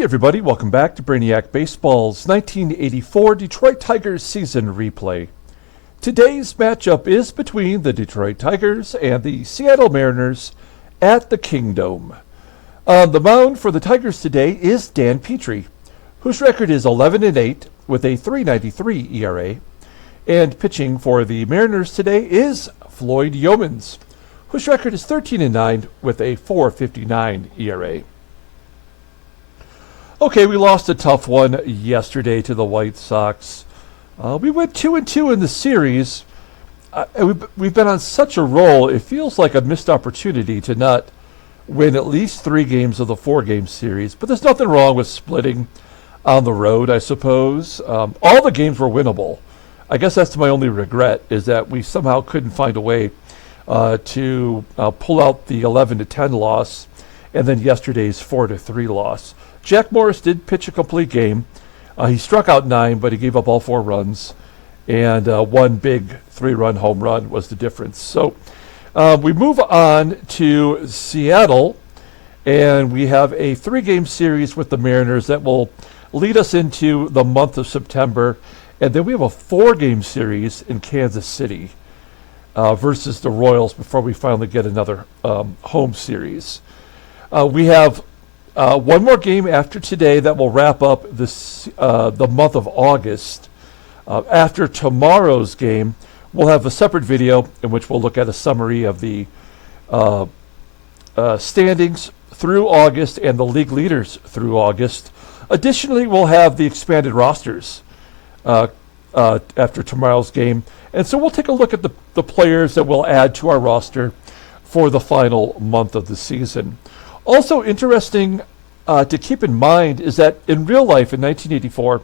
Hey everybody, welcome back to Brainiac Baseball's 1984 Detroit Tigers season replay. Today's matchup is between the Detroit Tigers and the Seattle Mariners at the Kingdome. On the mound for the Tigers today is Dan Petry, whose record is 11-8 with a .393 ERA. And pitching for the Mariners today is Floyd Youmans, whose record is 13-9 with a .459 ERA. Okay, we lost a tough one yesterday to the White Sox. We went 2-2 in the series. We've been on such a roll, it feels like a missed opportunity to not win at least 3 games of the 4-game series. But there's nothing wrong with splitting on the road, I suppose. All the games were winnable. I guess that's my only regret, is that we somehow couldn't find a way to pull out the 11-10 loss and then yesterday's 4-3 loss. Jack Morris did pitch a complete game. He struck out 9, but he gave up all 4 runs. And one big 3-run home run was the difference. So we move on to Seattle, and we have a 3-game series with the Mariners that will lead us into the month of September. And then we have a 4-game series in Kansas City versus the Royals before we finally get another home series. We have one more game after today that will wrap up the month of August. After tomorrow's game, we'll have a separate video in which we'll look at a summary of the standings through August and the league leaders through August. Additionally, we'll have the expanded rosters after tomorrow's game. And so we'll take a look at the players that we'll add to our roster for the final month of the season. Also interesting to keep in mind is that in real life in 1984,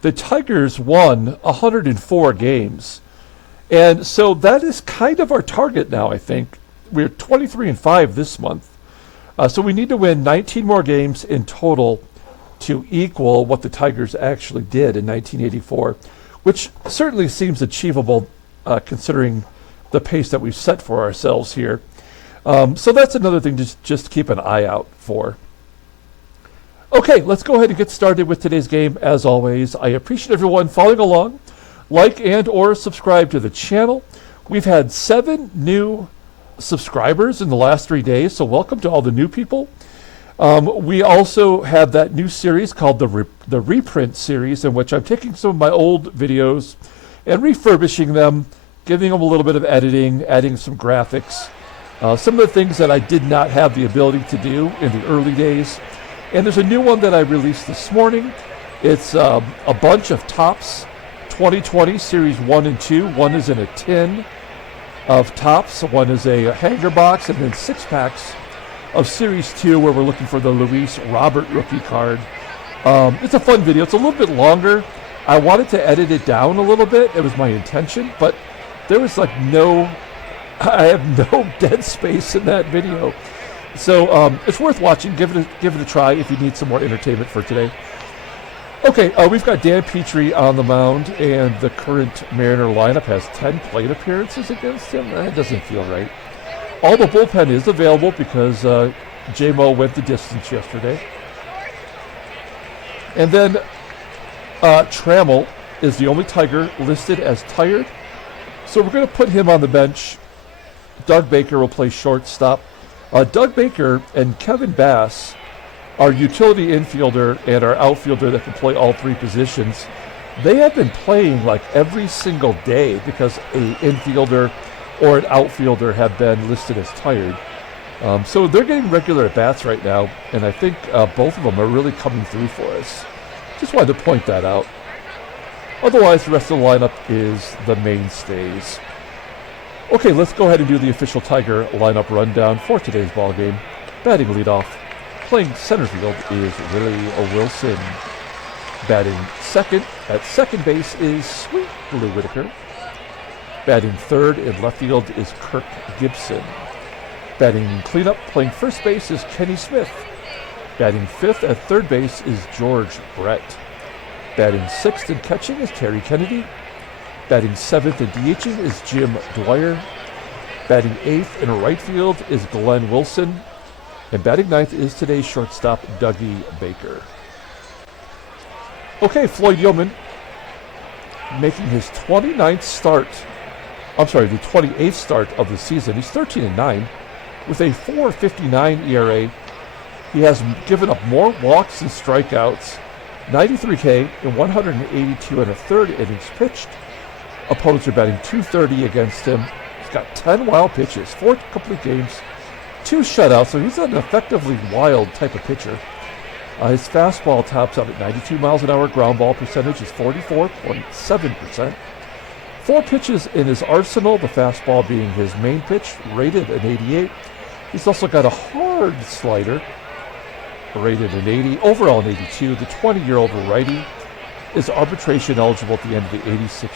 the Tigers won 104 games. And so that is kind of our target now, I think. We're 23-5 this month. So we need to win 19 more games in total to equal what the Tigers actually did in 1984, which certainly seems achievable considering the pace that we've set for ourselves here. So that's another thing just to keep an eye out for. Okay, let's go ahead and get started with today's game. As always, I appreciate everyone following along. Like and or subscribe to the channel. We've had 7 new subscribers in the last 3 days, so welcome to all the new people. We also have that new series called the Reprint series, in which I'm taking some of my old videos and refurbishing them, giving them a little bit of editing, adding some graphics. Some of the things that I did not have the ability to do in the early days. And there's a new one that I released this morning. It's a bunch of Topps 2020 Series 1 and 2. One is in a tin of Topps. One is a hanger box, and then 6 packs of Series 2 where we're looking for the Luis Robert rookie card. It's a fun video. It's a little bit longer. I wanted to edit it down a little bit. It was my intention, but there was like I have no dead space in that video. So it's worth watching. Give it a try if you need some more entertainment for today. Okay, we've got Dan Petry on the mound, and the current Mariner lineup has 10 plate appearances against him. That doesn't feel right. All the bullpen is available because J-Mo went the distance yesterday. And then Trammell is the only Tiger listed as tired. So we're going to put him on the bench. Doug Baker will play shortstop. Doug Baker and Kevin Bass, our utility infielder and our outfielder that can play all 3 positions, they have been playing like every single day because an infielder or an outfielder have been listed as tired. So they're getting regular at-bats right now, and I think both of them are really coming through for us. Just wanted to point that out. Otherwise, the rest of the lineup is the mainstays. Okay, let's go ahead and do the official Tiger lineup rundown for today's ball game. Batting leadoff, playing center field is Willie Wilson. Batting second at second base is Sweet Willie Whitaker. Batting third in left field is Kirk Gibson. Batting cleanup, playing first base is Kenny Smith. Batting fifth at third base is George Brett. Batting sixth and catching is Terry Kennedy. Batting 7th and DHing is Jim Dwyer. Batting 8th in right field is Glenn Wilson. And batting 9th is today's shortstop, Dougie Baker. Okay, Floyd Youmans making his 29th start. I'm sorry, the 28th start of the season. He's 13-9 with a 4.59 ERA. He has given up more walks and strikeouts, 93 K in 182 and a third innings pitched. Opponents are batting .230 against him. He's got 10 wild pitches, 4 complete games, 2 shutouts, so he's an effectively wild type of pitcher. His fastball tops out at 92 miles an hour. Ground ball percentage is 44.7%. 4 pitches in his arsenal, the fastball being his main pitch, rated an 88. He's also got a hard slider, rated an 80, overall an 82. The 20-year-old righty is arbitration eligible at the end of the 86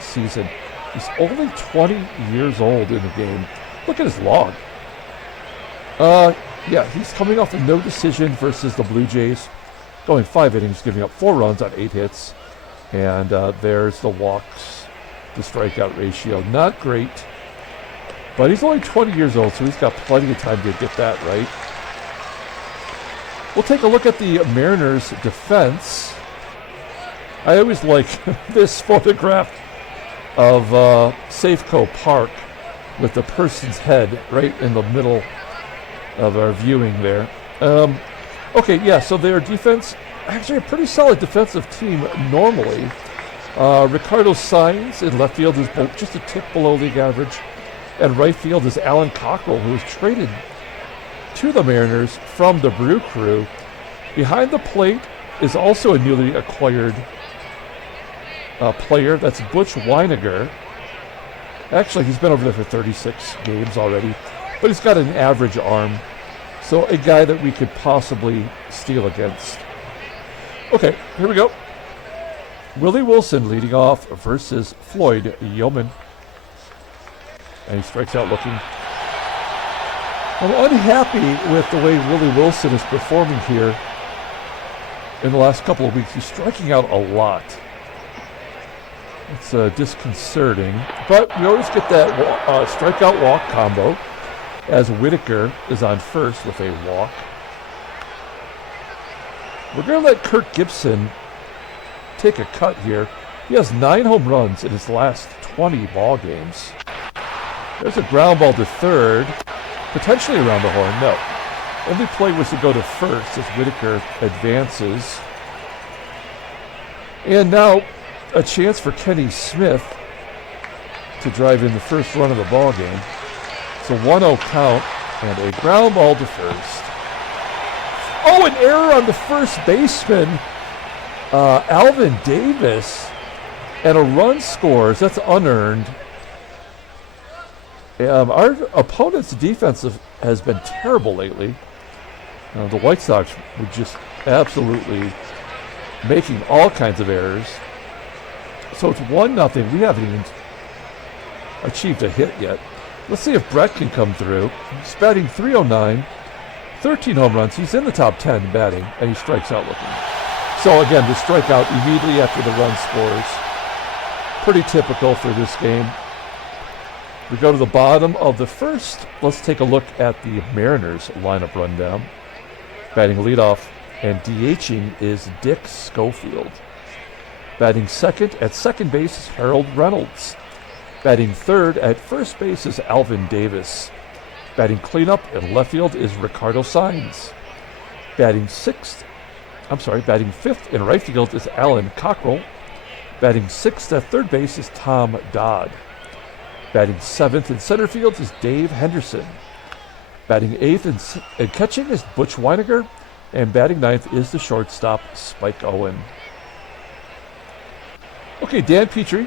season. He's only 20 years old in the game. Look at his log. Yeah, he's coming off a no decision versus the Blue Jays, going 5 innings, giving up 4 runs on 8 hits. And there's the walks, the strikeout ratio. Not great, but he's only 20 years old, so he's got plenty of time to get that right. We'll take a look at the Mariners' defense. I always like this photograph of Safeco Park with the person's head right in the middle of our viewing there. Okay, yeah, so their defense, actually a pretty solid defensive team normally. Ricardo SAENZ in left field is just a tick below league average. And right field is Alan COCKRELL, who was traded to the Mariners from the Brew Crew. Behind the plate is also a newly acquired player. That's Butch WYNEGAR. Actually, he's been over there for 36 games already, but he's got an average arm. So a guy that we could possibly steal against. Okay, here we go. Willie Wilson leading off versus Floyd Youmans. And he strikes out looking. I'm unhappy with the way Willie Wilson is performing here in the last couple of weeks. He's striking out a lot. It's disconcerting. But we always get that strikeout walk combo, as WHITAKER is on first with a walk. We're going to let Kirk GIBSON take a cut here. He has 9 home runs in his last 20 ball games. There's a ground ball to third, potentially around the horn. No. Only play was to go to first as WHITAKER advances. And now a chance for Kenny Smith to drive in the first run of the ball game. It's a 1-0 count and a ground ball to first. Oh, an error on the first baseman, Alvin Davis, and a run scores. That's unearned. Our opponent's defense has been terrible lately. The White Sox were just absolutely making all kinds of errors. So it's 1-0. We haven't even achieved a hit yet. Let's see if Brett can come through. He's batting .309, 13 home runs. He's in the top 10 batting, and he strikes out looking. So again, the strikeout immediately after the run scores. Pretty typical for this game. We go to the bottom of the first. Let's take a look at the Mariners lineup rundown. Batting leadoff and DHing is Dick Schofield. Batting second at second base is Harold Reynolds. Batting third at first base is Alvin Davis. Batting cleanup in left field is Ricardo SAENZ. Batting fifth in right field is Alan COCKRELL. Batting sixth at third base is Tom Dodd. Batting seventh in center field is Dave Henderson. Batting eighth and catching is Butch WYNEGAR. And batting ninth is the shortstop, Spike Owen. Okay, Dan Petry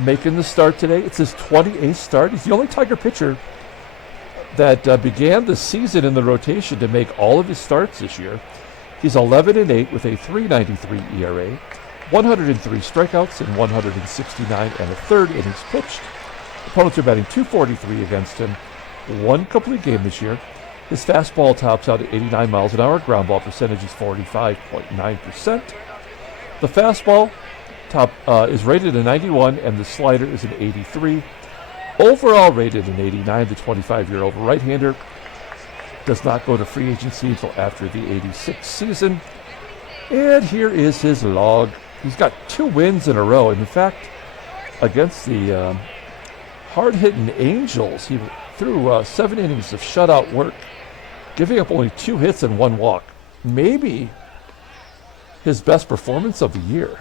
making the start today. It's his 28th start. He's the only Tiger pitcher that began the season in the rotation to make all of his starts this year. He's 11-8 with a .393 ERA, 103 strikeouts in 169 and a third innings pitched. Opponents are batting .243 against him. 1 complete game this year. His fastball tops out at 89 miles an hour. Ground ball percentage is 45.9%. The fastball is rated a 91, and the slider is an 83. Overall rated an 89. The 25-year-old right-hander does not go to free agency until after the 86 season. And here is his log. He's got 2 wins in a row. And in fact, against the hard-hitting Angels, he threw 7 innings of shutout work, giving up only 2 hits and 1 walk. Maybe his best performance of the year.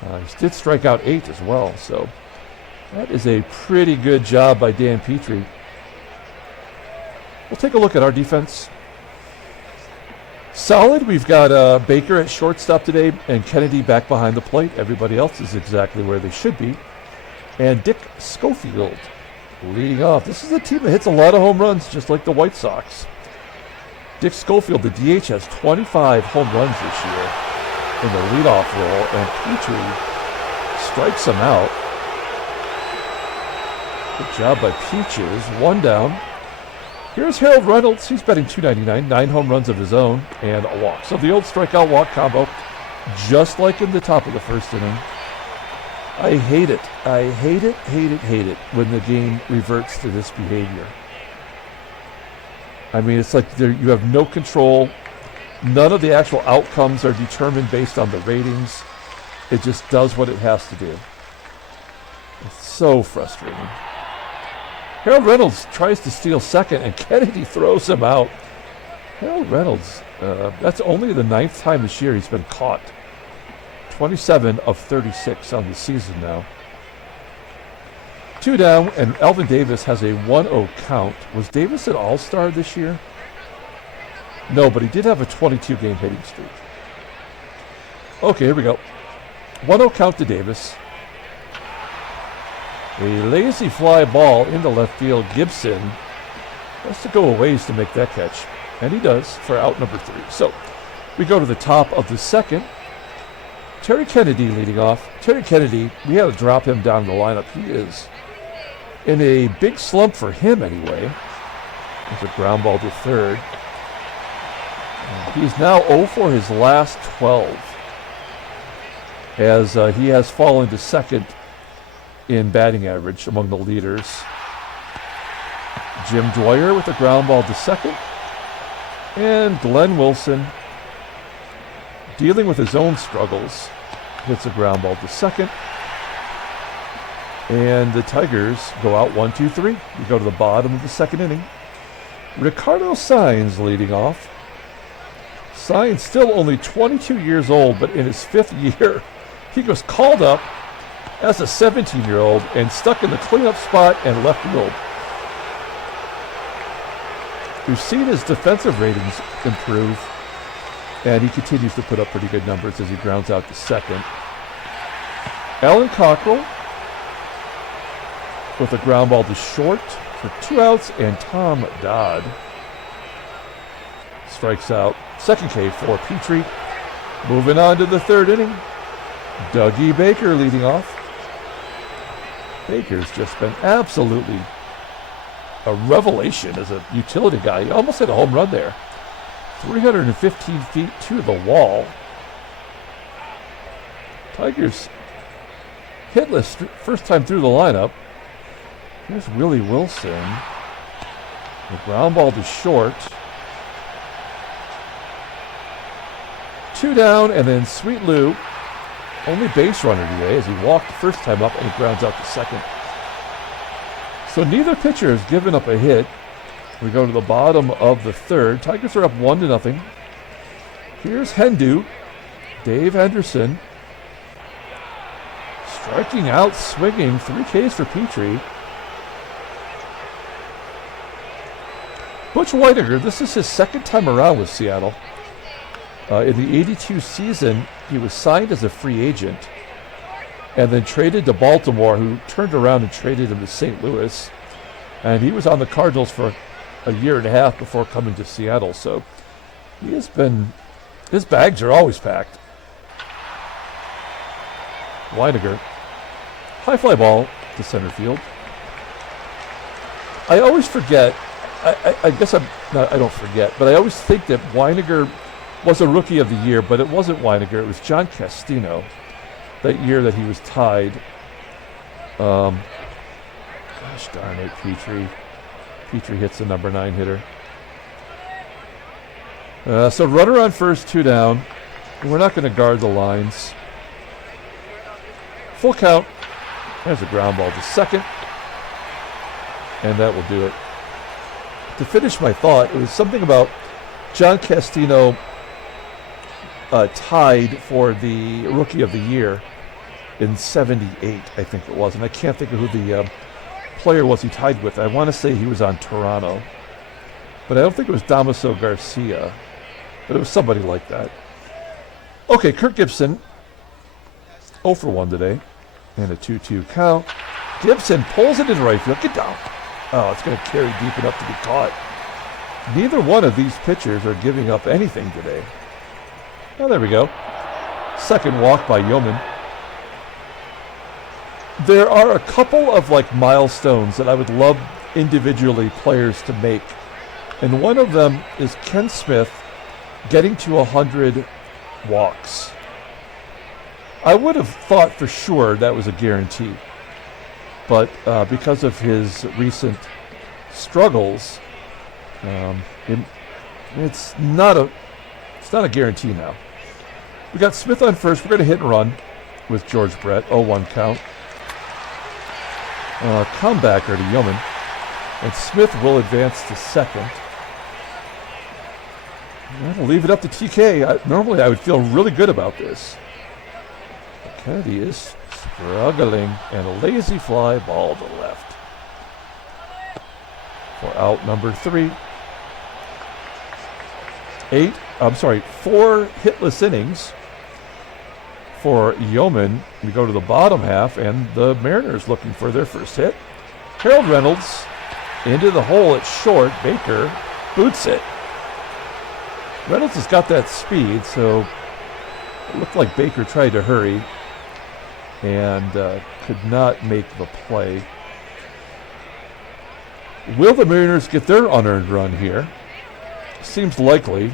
He did strike out 8 as well, so that is a pretty good job by Dan Petry. We'll take a look at our defense. Solid. We've got Baker at shortstop today and Kennedy back behind the plate. Everybody else is exactly where they should be. And Dick Schofield leading off. This is a team that hits a lot of home runs, just like the White Sox. Dick Schofield, the DH, has 25 home runs this year in the leadoff role, and Petry strikes him out. Good job by Peaches. 1 down. Here's Harold Reynolds. He's batting .299, 9 home runs of his own, and a walk. So the old strikeout-walk combo, just like in the top of the first inning. I hate it. I hate it, hate it, hate it when the game reverts to this behavior. I mean, it's like you have no control. None of the actual outcomes are determined based on the ratings. It just does what it has to do. It's so frustrating. Harold Reynolds tries to steal second, and Kennedy throws him out. Harold Reynolds, that's only the 9th time this year he's been caught. 27 of 36 on the season now. 2 down, and Alvin Davis has a 1-0 count. Was Davis an all-star this year? No, but he did have a 22-game hitting streak. Okay, here we go. 1-0 count to Davis. A lazy fly ball into left field. GIBSON has to go a ways to make that catch. And he does for out number 3. So we go to the top of the second. Terry Kennedy leading off. Terry Kennedy, we had to drop him down the lineup. He is in a big slump for him anyway. There's a ground ball to third. He's now 0 for his last 12, as he has fallen to second in batting average among the leaders. Jim DWYER with a ground ball to second. And Glenn Wilson, dealing with his own struggles, hits a ground ball to second. And the Tigers go out 1-2-3. We go to the bottom of the second inning. Ricardo SAENZ leading off. SAENZ still only 22 years old, but in his 5th year, he was called up as a 17-year-old and stuck in the cleanup spot and left field. We've seen his defensive ratings improve, and he continues to put up pretty good numbers as he grounds out to second. Alan Cockrell with a ground ball to short for 2 outs, and Tom Dodd strikes out. Second K for Petry. Moving on to the 3rd inning. Dougie Baker leading off. Baker's just been absolutely a revelation as a utility guy. He almost hit a home run there. 315 feet to the wall. Tigers hitless first time through the lineup. Here's Willie Wilson. The ground ball to short. 2 down, and then Sweet Lou, only base runner today, as he walked the first time up and he grounds out to second. So neither pitcher has given up a hit. We go to the bottom of the 3rd. Tigers are up 1-0. Here's Dave Henderson, striking out, swinging. 3 Ks for Petry. Butch WHITAKER, this is his 2nd time around with Seattle. In the 82 season, he was signed as a free agent and then traded to Baltimore, who turned around and traded him to St. Louis. And he was on the Cardinals for a year and a half before coming to Seattle. So he has been, his bags are always packed. WYNEGAR, high fly ball to center field. I always forget, I guess I don't forget, but I always think that WYNEGAR was a Rookie of the Year, but it wasn't WYNEGAR. It was John Castino that year that he was tied. Gosh darn it, Petry. Petry hits the number 9 hitter. So runner on first, 2 down. We're not going to guard the lines. Full count. There's a ground ball to second. And that will do it. To finish my thought, it was something about John Castino tied for the Rookie of the Year in '78, I think it was. And I can't think of who the player was he tied with. I want to say he was on Toronto. But I don't think it was Damaso Garcia. But it was somebody like that. Okay, Kirk Gibson, 0 for 1 today. And a 2-2 count. Gibson pulls it into right field. Get down. Oh, it's going to carry deep enough to be caught. Neither one of these pitchers are giving up anything today. Oh, there we go. Second walk by Youmans. There are a couple of milestones that I would love individually players to make. And one of them is Ken Smith getting to 100 walks. I would have thought for sure that was a guarantee. But because of his recent struggles, it's not a guarantee now. We got Smith on first. We're going to hit and run with George Brett. 0-1 count. Comebacker to Youmans. And Smith will advance to second. I'll leave it up to TK. Normally I would feel really good about this. Kennedy is struggling, and a lazy fly ball to left for out number 3. 4 hitless innings for Youmans. We go to the bottom half, and the Mariners looking for their first hit. Harold Reynolds into the hole at short. Baker boots it. Reynolds has got that speed, so it looked like Baker tried to hurry and could not make the play. Will the Mariners get their unearned run here? Seems likely.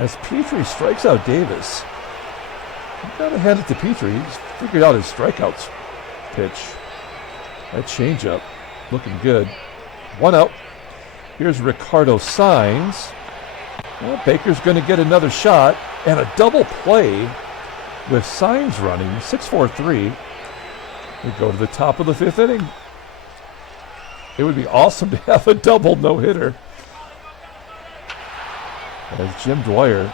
As Petry strikes out Davis. You've got to hand it to Petry. He's figured out his strikeouts pitch. That changeup looking good. 1 out. Here's Ricardo SAENZ. Well, Baker's going to get another shot, and a double play with SAENZ running. 6-4-3. We go to the top of the 5th inning. It would be awesome to have a double no-hitter. As Jim Dwyer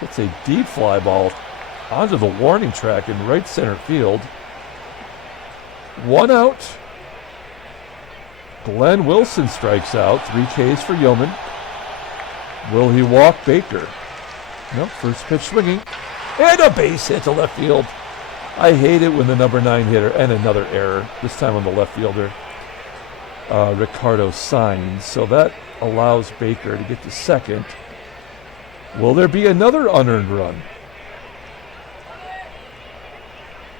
gets a deep fly ball onto the warning track in right center field. 1 out. Glenn Wilson strikes out. 3 Ks for Youmans. Will he walk Baker? Nope, first pitch swinging. And a base hit to left field. I hate it when the number 9 hitter, and another error, this time on the left fielder, Ricardo SAENZ. So that allows Baker to get to second. Will there be another unearned run?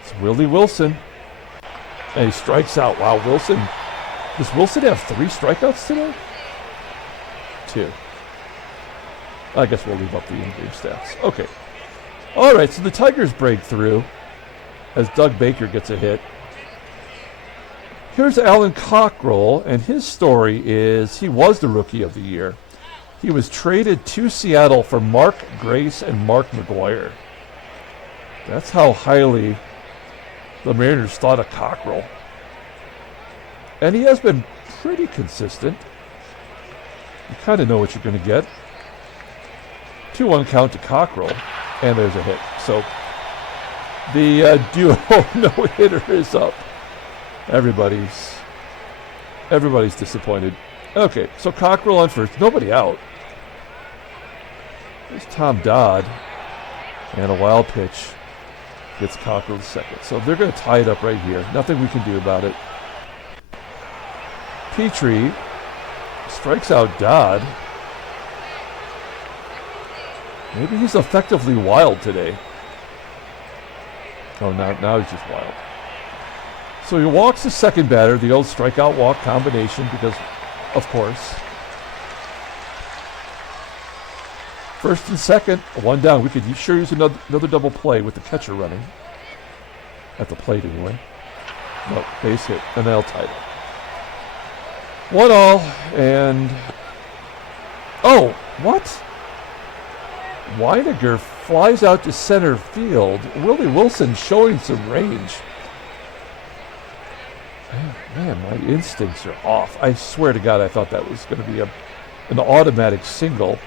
It's Willie Wilson. And he strikes out. Wow, Wilson. Does Wilson have 3 strikeouts today? 2. I guess we'll leave up the in-game stats. Okay. All right, so the Tigers break through as Doug Baker gets a hit. Here's Alan COCKRELL, and his story is he was the Rookie of the Year. He was traded to Seattle for Mark Grace and Mark McGwire. That's how highly the Mariners thought of COCKRELL. And he has been pretty consistent. You kind of know what you're going to get. 2-1 count to COCKRELL, and there's a hit. So the duo no-hitter is up. Everybody's disappointed. Okay, so COCKRELL on first. Nobody out. There's Tom Dodd, and a wild pitch gets COCKRELL to second. So they're going to tie it up right here. Nothing we can do about it. Petry strikes out Dodd. Maybe he's effectively wild today. Oh, now he's just wild. So he walks the second batter, the old strikeout walk combination, because, of course. First and second, 1 down. We could sure use another double play with the catcher running. At the plate, anyway. No, base hit, and they'll tie it. 1 all, and... Oh, what? WYNEGAR flies out to center field. Willie Wilson showing some range. Man, my instincts are off. I swear to God, I thought that was going to be an automatic single.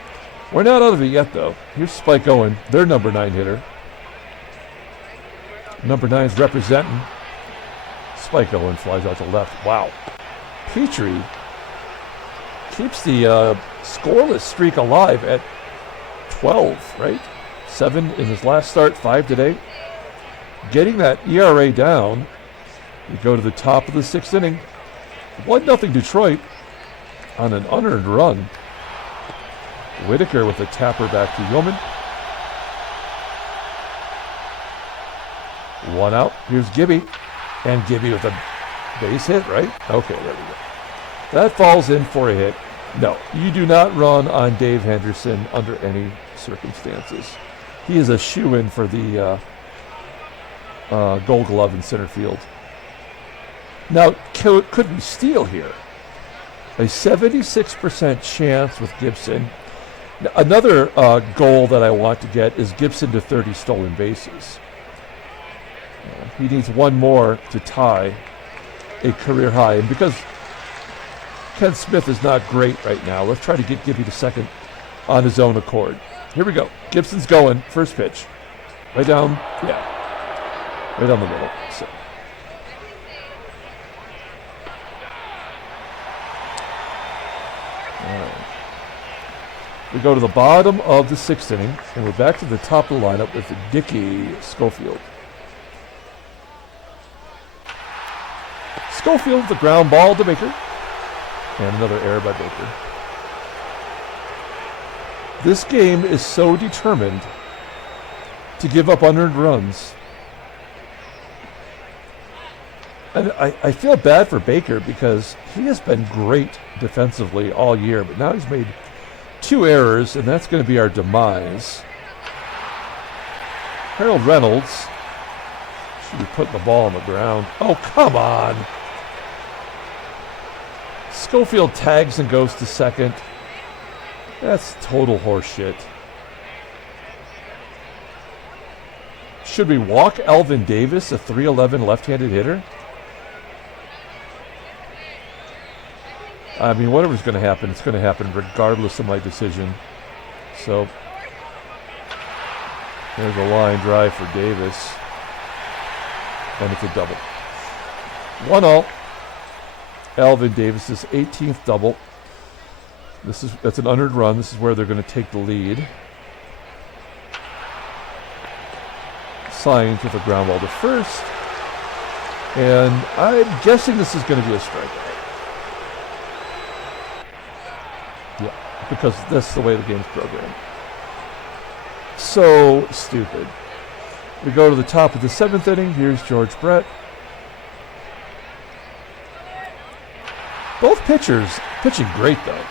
We're not out of it yet, though. Here's Spike Owen, their number 9 hitter. Number 9's representing. Spike Owen flies out to left. Wow. Petry keeps the scoreless streak alive at 12, right? 7 in his last start, 5 today. Getting that ERA down. We go to the top of the 6th inning. 1-0 Detroit on an unearned run. WHITAKER with a tapper back to Youmans. 1 out. Here's Gibby. And Gibby with a base hit, right? Okay, there we go. That falls in for a hit. No, you do not run on Dave Henderson under any circumstances. He is a shoo-in for the Gold Glove in center field. Now, could we steal here? A 76% chance with Gibson. Another goal that I want to get is Gibson to 30 stolen bases. He needs one more to tie a career high. And because Ken Smith is not great right now, let's try to get Gibby to second on his own accord. Here we go. Gibson's going. First pitch. Right down, yeah. Right down the middle. So. We go to the bottom of the 6th inning, and we're back to the top of the lineup with Dickie Schofield. Schofield, the ground ball to Baker. And another error by Baker. This game is so determined to give up unearned runs. And I feel bad for Baker because he has been great defensively all year, but now he's made 2 errors, and that's going to be our demise. Harold Reynolds should be putting the ball on the ground. Oh, come on. Schofield tags and goes to second. That's total horseshit. Should we walk Alvin Davis, a 3'11 left-handed hitter? I mean, whatever's going to happen, it's going to happen regardless of my decision. So, there's a line drive for Davis. And it's a double. 1-0. Alvin Davis's 18th double. That's an unearned run. This is where they're going to take the lead. SAENZ with a ground ball to first. And I'm guessing this is going to be a strikeout. Yeah, because that's the way the game's programmed. So stupid. We go to the top of the 7th inning. Here's George Brett. Both pitchers pitching great, though.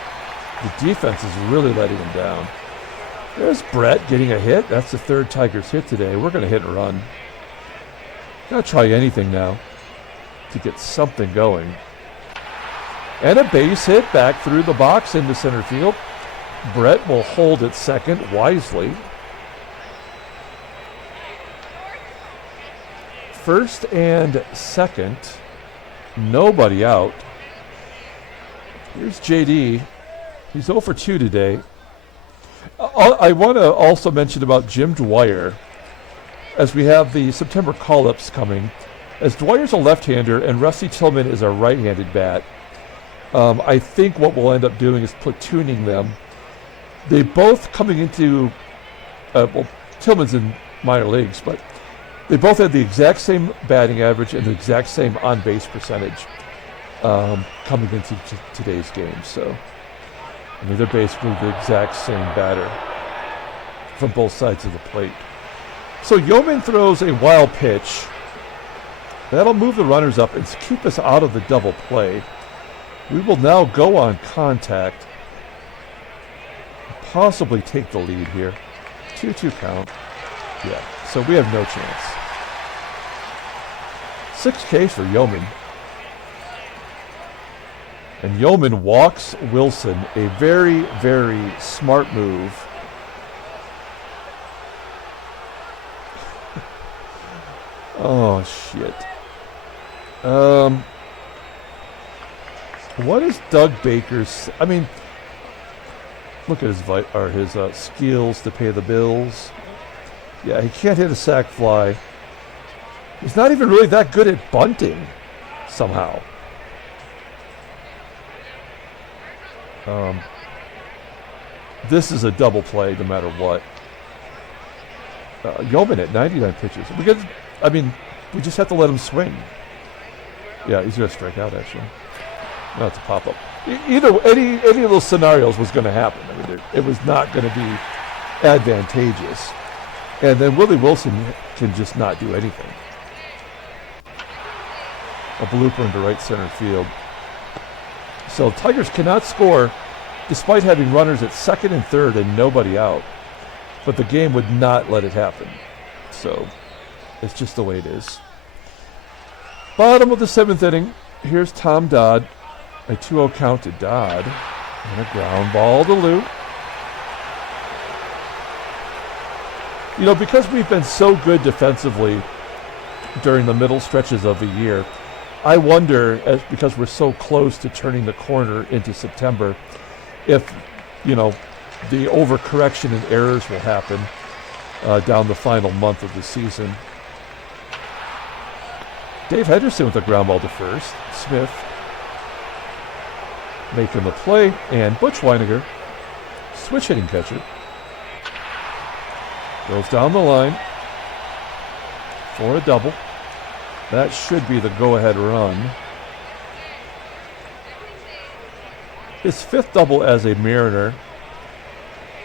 The defense is really letting them down. There's Brett getting a hit. That's the 3rd Tigers hit today. We're going to hit and run. Gotta try anything now to get something going. And a base hit back through the box into center field. Brett will hold at second wisely. First and second. Nobody out. Here's JD. He's 0 for 2 today. I want to also mention about Jim Dwyer, as we have the September call-ups coming. As Dwyer's a left-hander and Rusty Tillman is a right-handed bat, I think what we'll end up doing is platooning them. They both coming into, well, Tillman's in minor leagues, but they both had the exact same batting average and the exact same on-base percentage coming into today's game. So, I mean, they're basically the exact same batter from both sides of the plate. So Youmans throws a wild pitch. That'll move the runners up and keep us out of the double play. We will now go on contact. Possibly take the lead here. 2-2 count. Yeah, so we have no chance. 6Ks for Youmans. And Youmans walks Wilson, a very, very smart move. Oh, shit. What is Doug Baker's... I mean, look at his skills to pay the bills. Yeah, he can't hit a sac fly. He's not even really that good at bunting, somehow. This is a double play no matter what. Youmans at 99 pitches. We just have to let him swing. Yeah, he's going to strike out, actually. No, it's a pop-up. Any of those scenarios was going to happen. I mean, it was not going to be advantageous. And then Willie Wilson can just not do anything. A blooper into right center field. So Tigers cannot score despite having runners at second and third and nobody out. But the game would not let it happen. So it's just the way it is. Bottom of the seventh inning. Here's Tom Dodd. A 2-0 count to Dodd. And a ground ball to Lou. You know, because we've been so good defensively during the middle stretches of the year, I wonder, because we're so close to turning the corner into September, if, you know, the overcorrection and errors will happen down the final month of the season. Dave Henderson with a ground ball to first. Smith making the play, and Butch WYNEGAR, switch hitting catcher, goes down the line for a double. That should be the go-ahead run. His fifth double as a Mariner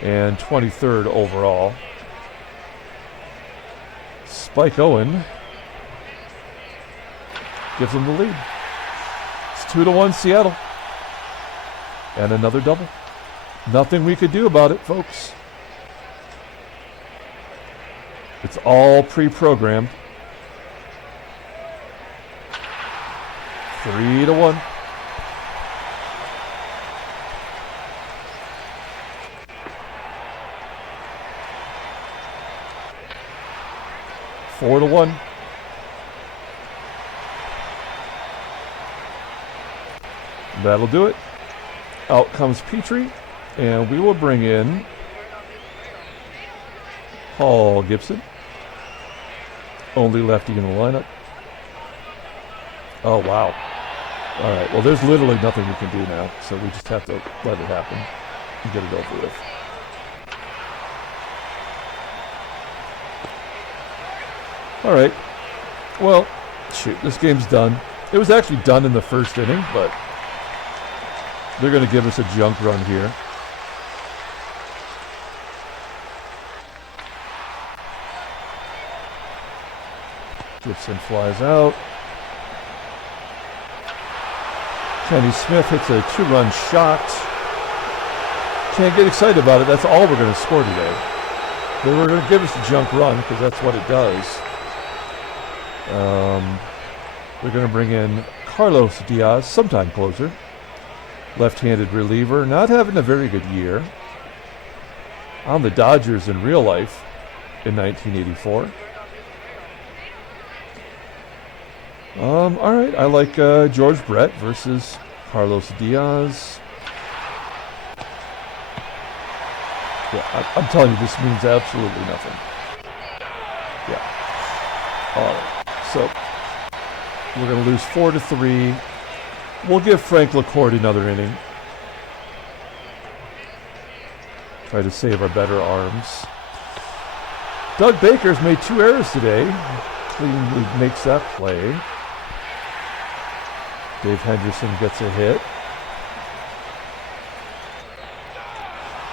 and 23rd overall. Spike Owen gives him the lead. It's 2-1 Seattle. And another double. Nothing we could do about it, folks. It's all pre-programmed. 3-1. Four to 1. That'll do it. Out comes Petry, and we will bring in Paul Gibson. Only lefty in the lineup. Oh, wow. All right, well, there's literally nothing we can do now, so we just have to let it happen and get it over with. All right. Well, shoot, this game's done. It was actually done in the first inning, but they're going to give us a junk run here. Gibson flies out. Kenny Smith hits a 2-run shot. Can't get excited about it. That's all we're going to score today. They were going to give us a junk run because that's what it does. They're going to bring in Carlos Diaz, sometime closer. Left-handed reliever, not having a very good year. On the Dodgers in real life in 1984. All right, I like George Brett versus Carlos Diaz. Yeah, I'm telling you, this means absolutely nothing. Yeah. All right. So we're going to lose 4-3. We'll give Frank LaCourt another inning. Try to save our better arms. Doug Baker's made 2 errors today. Cleanly makes that play. Dave Henderson gets a hit.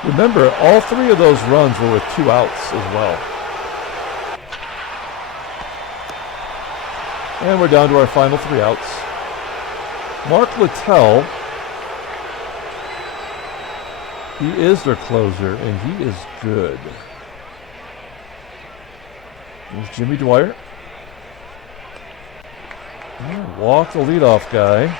Remember, all 3 of those runs were with 2 outs as well. And we're down to our final 3 outs. Mark Littell, he is their closer, and he is good. There's Jimmy DWYER. Walk the leadoff guy.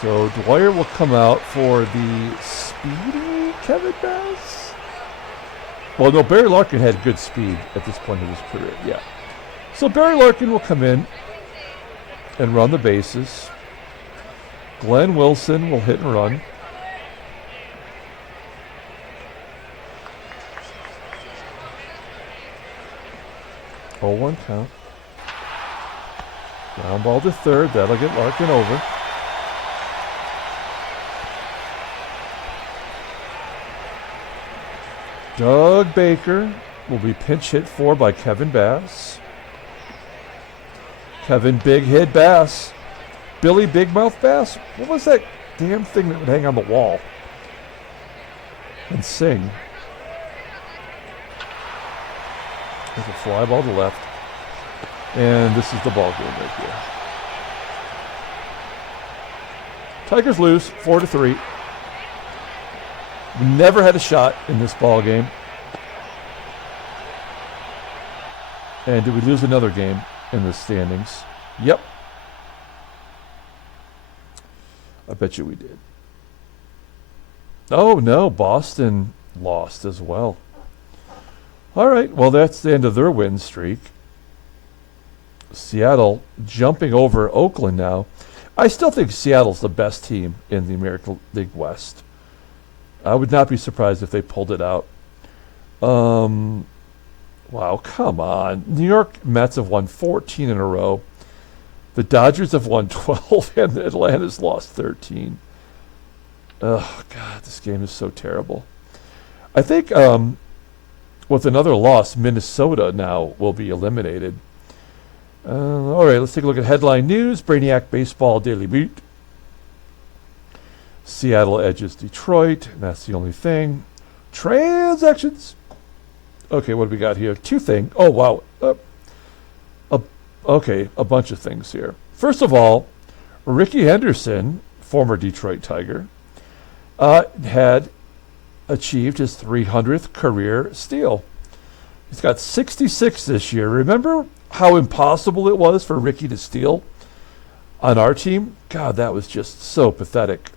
So DWYER will come out for the speedy Kevin Bass. Well, no, Barry Larkin had good speed at this point in his career, yeah. So Barry Larkin will come in and run the bases. Glenn Wilson will hit and run. Oh, 1 count. Ground ball to third. That'll get Larkin over. Doug Baker will be pinch hit for by Kevin Bass. Kevin Big Head Bass. Billy Big Mouth Bass. What was that damn thing that would hang on the wall and sing? There's a fly ball to left. And this is the ball game right here. Tigers lose 4-3. We never had a shot in this ball game. And did we lose another game in the standings? Yep. I bet you we did. Oh no, Boston lost as well. All right, well that's the end of their win streak. Seattle jumping over Oakland now. I still think Seattle's the best team in the American League West. I would not be surprised if they pulled it out. Wow, come on. New York Mets have won 14 in a row. The Dodgers have won 12, and Atlanta's lost 13. Oh, God, this game is so terrible. I think with another loss, Minnesota now will be eliminated. All right, let's take a look at headline news. Brainiac Baseball Daily Beat. Seattle edges Detroit. And that's the only thing. Transactions. Okay, what do we got here? 2 things. Oh, wow. Okay, a bunch of things here. First of all, Ricky Henderson, former Detroit Tiger, had achieved his 300th career steal. He's got 66 this year. Remember how impossible it was for Ricky to steal on our team? God, that was just so pathetic.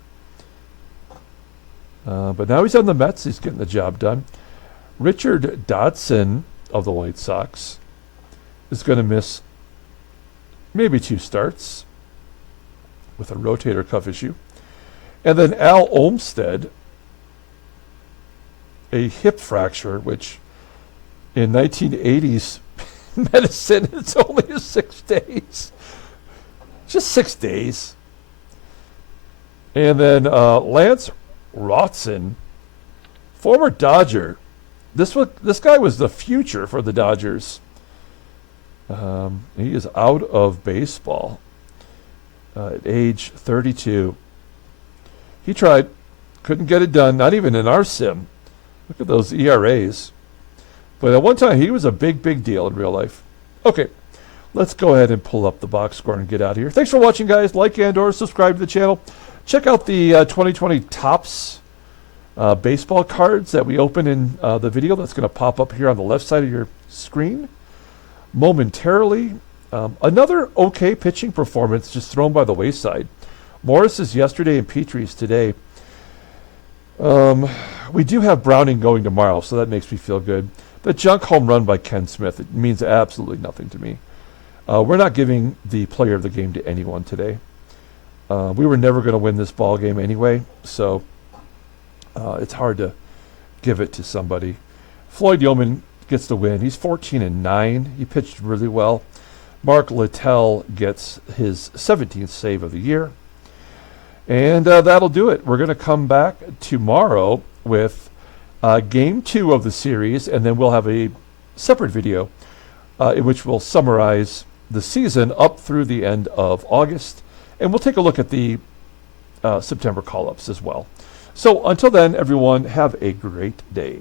But now he's on the Mets. He's getting the job done. Richard Dodson of the White Sox is going to miss maybe 2 starts with a rotator cuff issue. And then Al Olmstead, a hip fracture, which in 1980s medicine, it's only 6 days. Just 6 days. And then Lance Rotson, former Dodger. This guy was the future for the Dodgers. He is out of baseball at age 32. He tried, couldn't get it done, not even in our sim. Look at those ERAs. But at one time, he was a big, big deal in real life. Okay, let's go ahead and pull up the box score and get out of here. Thanks for watching, guys. Like and or subscribe to the channel. Check out the 2020 Topps baseball cards that we open in the video. That's going to pop up here on the left side of your screen momentarily. Another okay pitching performance just thrown by the wayside. Morris's yesterday and Petry's today. We do have Browning going tomorrow, so that makes me feel good. The junk home run by Ken Smith, it means absolutely nothing to me. We're not giving the player of the game to anyone today. We were never going to win this ball game anyway, so it's hard to give it to somebody. Floyd Youmans gets the win. He's 14-9. He pitched really well. Mark Littell gets his 17th save of the year. And that'll do it. We're going to come back tomorrow with Game 2 of the series, and then we'll have a separate video in which we'll summarize the season up through the end of August. And we'll take a look at the September call-ups as well. So until then, everyone, have a great day.